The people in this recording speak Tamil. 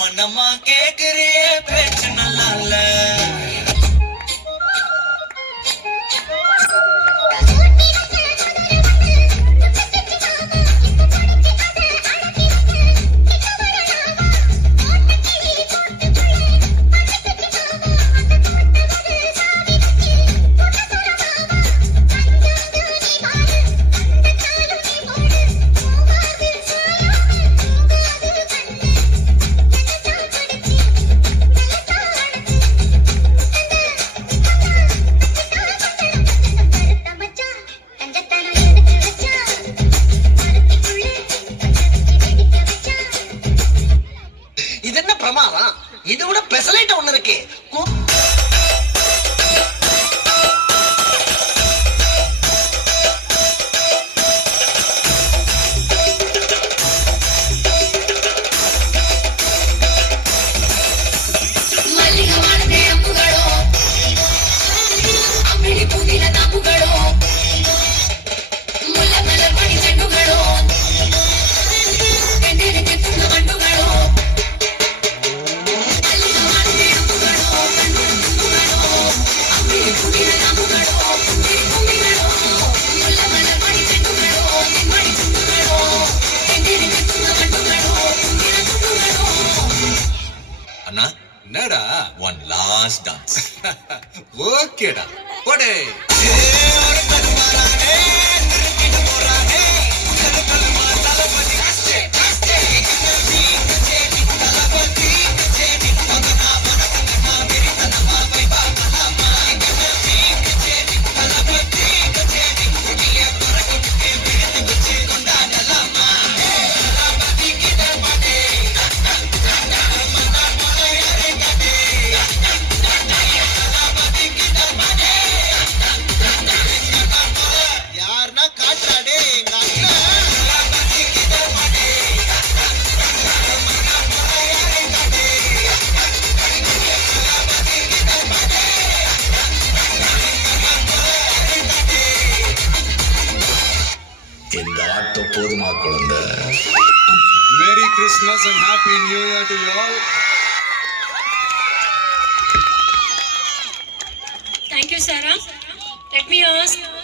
மனமா கேக்குறியே பேச்சு நல்லா இல்ல. இது என்ன பிரமாதம்? இது விட பெசலைட் ஒண்ணு இருக்கு. அண்ணா என்னடா ஒன் லாஸ்ட் டான்ஸ். ஓகேடா போடே. இந்த ஆட்டம் போதுமா குழந்தை? Merry Christmas and Happy New Year to you all. Thank you, Sarah. Let me ask